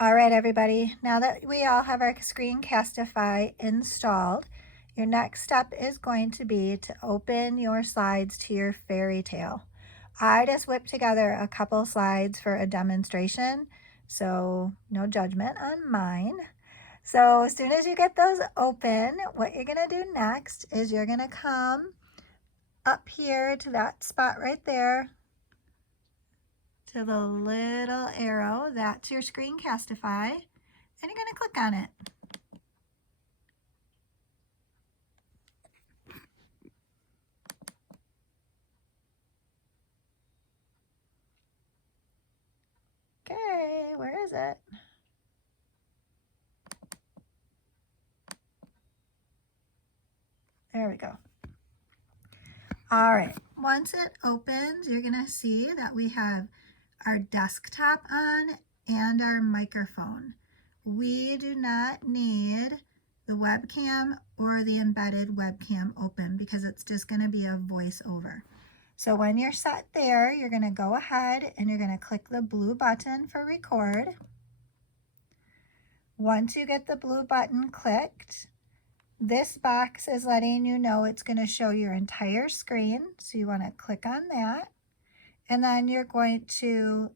All right, everybody, now that we all have our Screencastify installed, your next step is going to be to open your slides to your fairy tale. I just whipped together a couple slides for a demonstration, so no judgment on mine. So as soon as you get those open, what you're gonna do next is you're gonna come up here to that spot right there, to the little arrow, that's your Screencastify, and you're gonna click on it. Okay, where is it? There we go. All right, once it opens, you're gonna see that we have our desktop on and our microphone. We do not need the webcam or the embedded webcam open because it's just gonna be a voiceover. So when you're set there, you're gonna go ahead and you're gonna click the blue button for record. Once you get the blue button clicked, this box is letting you know it's going to show your entire screen. So you want to click on that, and then you're going to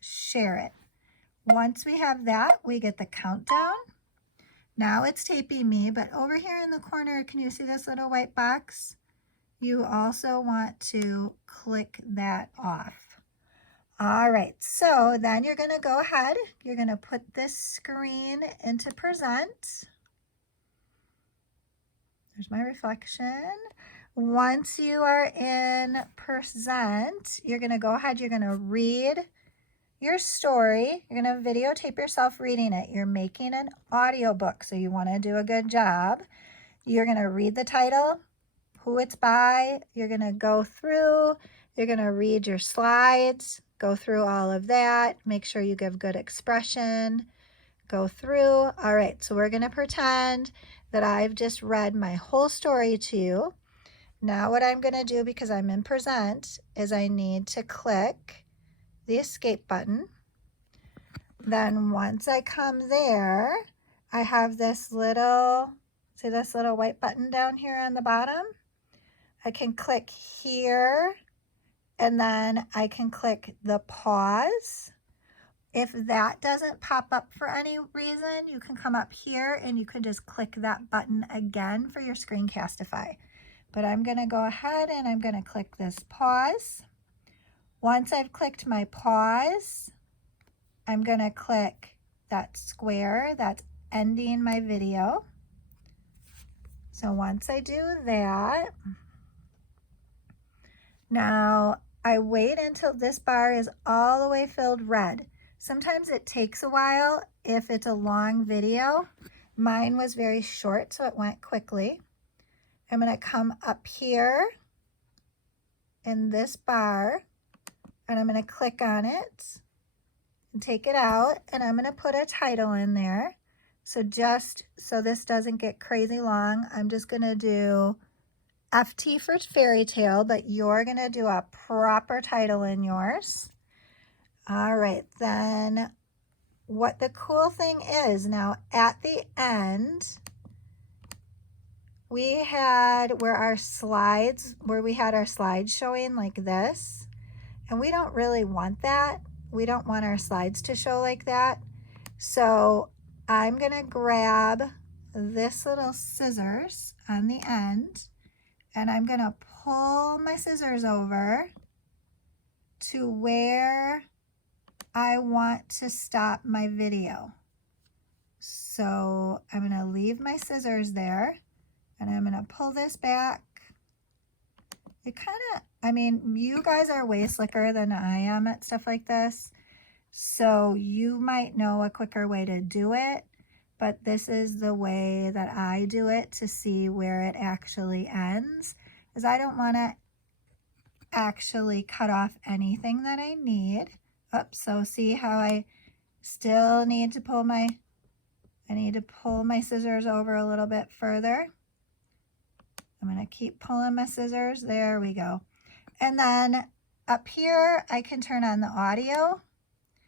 share it. Once we have that, we get the countdown. Now it's taping me, but over here in the corner, can you see this little white box? You also want to click that off. All right, so then you're going to go ahead, you're going to put this screen into present. There's my reflection. Once you are in present, you're going to go ahead, you're going to read your story. You're going to videotape yourself reading it. You're making an audiobook, so you want to do a good job. You're going to read the title, who it's by. You're going to go through, you're going to read your slides, go through all of that. Make sure you give good expression. Go through. All right, so we're going to pretend that I've just read my whole story to you. Now what I'm going to do, because I'm in present, is I need to click the escape button. Then once I come there, I have this little, see this little white button down here on the bottom? I can click here, and then I can click the pause. If that doesn't pop up for any reason, you can come up here and you can just click that button again for your Screencastify. But I'm going to go ahead and I'm going to click this pause. Once I've clicked my pause, I'm going to click that square that's ending my video. So once I do that, now I wait until this bar is all the way filled red. Sometimes it takes a while if it's a long video. Mine was very short, so it went quickly. I'm going to come up here in this bar, and I'm going to click on it and take it out, and I'm going to put a title in there. So just so this doesn't get crazy long, I'm just going to do FT for fairy tale, but you're going to do a proper title in yours. All right, then what the cool thing is, now at the end, we had where we had our slides showing like this, and we don't really want that. We don't want our slides to show like that. So I'm gonna grab this little scissors on the end, and I'm gonna pull my scissors over to where I want to stop my video. So I'm going to leave my scissors there, and I'm going to pull this back. It kind of, I mean, you guys are way slicker than I am at stuff like this, so you might know a quicker way to do it, but this is the way that I do it to see where it actually ends, because I don't want to actually cut off anything that I need. Oops, so see how I still need to pull my scissors over a little bit further. I'm going to keep pulling my scissors. There we go. And then up here, I can turn on the audio.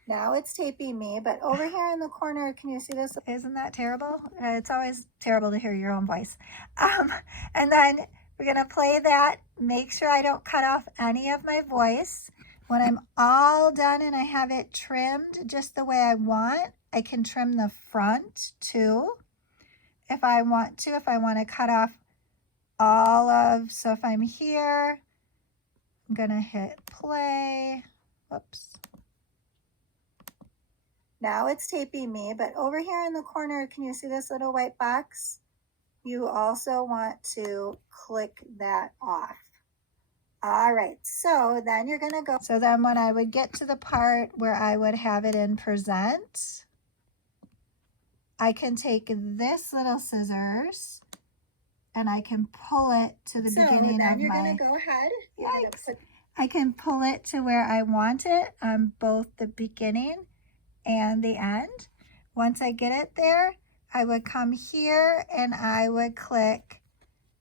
Now it's taping me, but over here in the corner, can you see this? Isn't that terrible? It's always terrible to hear your own voice. And then we're gonna play that. Make sure I don't cut off any of my voice. When I'm all done and I have it trimmed just the way I want, I can trim the front too. If I want to cut off all of, so if I'm here, I'm gonna hit play. Whoops. Now it's taping me, but over here in the corner, can you see this little white box? You also want to click that off. All right, so then you're gonna go. So then when I would get to the part where I would have it in present, I can take this little scissors and I can pull it to the beginning of my. Gonna go ahead. Yikes. I can pull it to where I want it on both the beginning and the end. Once I get it there, I would come here and I would click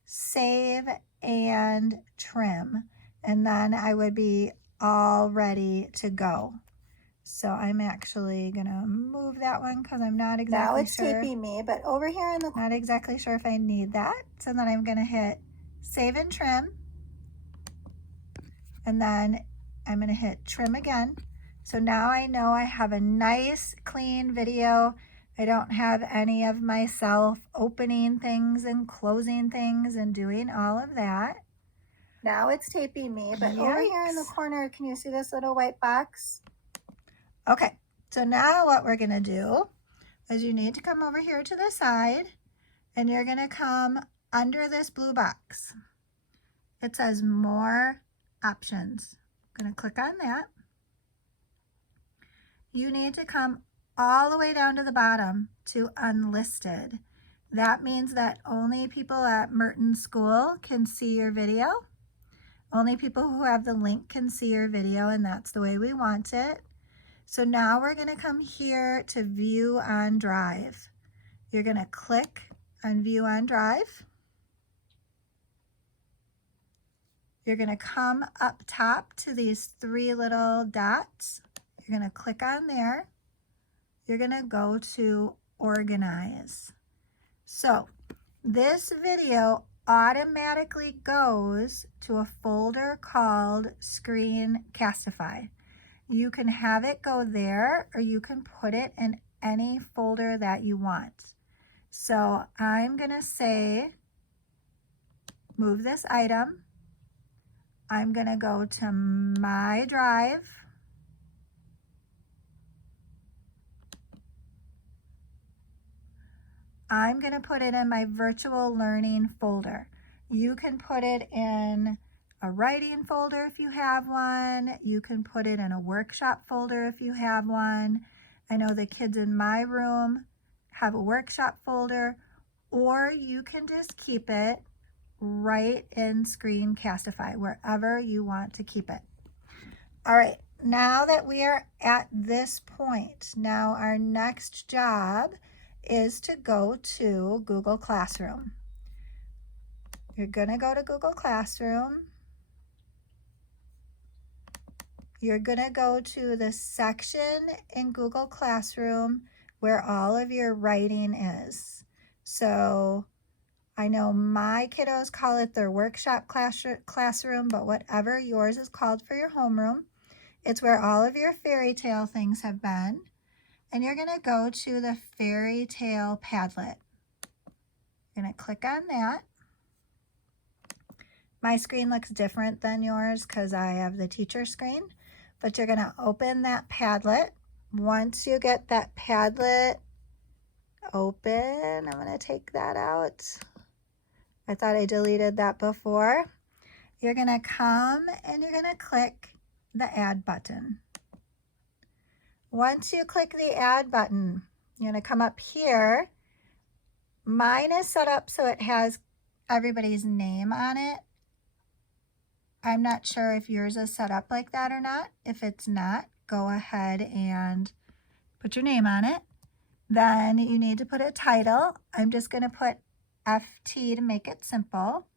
save and trim, and then I would be all ready to go. So I'm actually gonna move that one because I'm not exactly sure. Now it's taping me, but over here in the, not exactly sure if I need that. So then I'm gonna hit save and trim, and then I'm gonna hit trim again. So now I know I have a nice clean video. I don't have any of myself opening things and closing things and doing all of that. Now it's taping me, but over here in the corner, can you see this little white box? Okay, so now what we're gonna do is you need to come over here to the side and you're gonna come under this blue box. It says more options. I'm gonna click on that. You need to come all the way down to the bottom to unlisted. That means that only people at Merton School can see your video. Only people who have the link can see your video, and that's the way we want it. So now we're gonna come here to view on drive. You're gonna click on view on drive. You're gonna come up top to these three little dots. You're gonna click on there. You're gonna go to organize. So this video automatically goes to a folder called Screencastify. You can have it go there, or you can put it in any folder that you want. So I'm gonna say, move this item. I'm gonna go to my drive. I'm gonna put it in my virtual learning folder. You can put it in a writing folder if you have one. You can put it in a workshop folder if you have one. I know the kids in my room have a workshop folder, or you can just keep it right in Screencastify, wherever you want to keep it. All right, now that we are at this point, now our next job is to go to Google Classroom. You're gonna go to Google Classroom. You're gonna go to the section in Google Classroom where all of your writing is. So I know my kiddos call it their workshop classroom, but whatever yours is called for your homeroom, it's where all of your fairy tale things have been. And you're gonna go to the fairy tale Padlet. You're gonna click on that. My screen looks different than yours because I have the teacher screen, but you're gonna open that Padlet. Once you get that Padlet open, I'm gonna take that out. I thought I deleted that before. You're gonna come and you're gonna click the add button. Once you click the add button, you're gonna come up here. Mine is set up so it has everybody's name on it. I'm not sure if yours is set up like that or not. If it's not, go ahead and put your name on it. Then you need to put a title. I'm just gonna put FT to make it simple.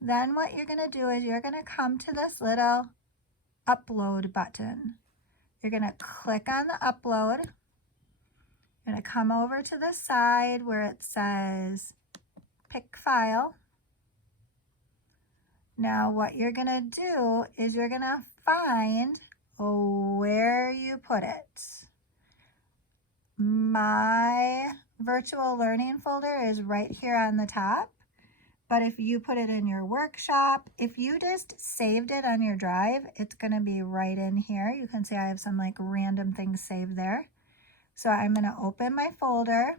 Then what you're gonna do is you're gonna come to this little upload button. You're going to click on the upload. You're going to come over to the side where it says pick file. Now what you're going to do is you're going to find where you put it. My virtual learning folder is right here on the top. But if you put it in your workshop, if you just saved it on your drive, it's going to be right in here. You can see I have some like random things saved there. So I'm going to open my folder.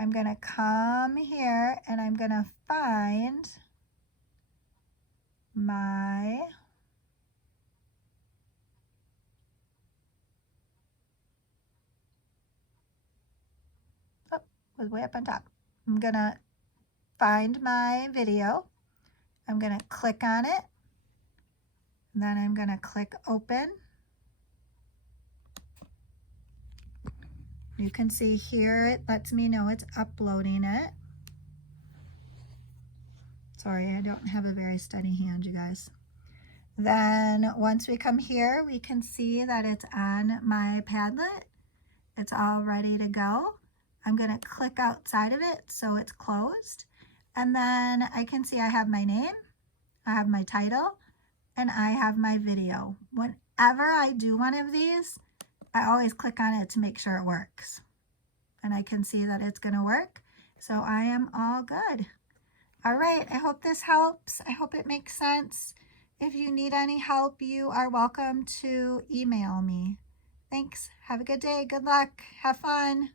I'm going to come here and I'm going to find my was way up on top. I'm going to find my video. I'm going to click on it. And then I'm going to click open. You can see here it lets me know it's uploading it. Sorry, I don't have a very steady hand, you guys. Then once we come here, we can see that it's on my Padlet. It's all ready to go. I'm going to click outside of it so it's closed. And then I can see I have my name, I have my title, and I have my video. Whenever I do one of these, I always click on it to make sure it works. And I can see that it's going to work. So I am all good. All right, I hope this helps. I hope it makes sense. If you need any help, you are welcome to email me. Thanks. Have a good day. Good luck. Have fun.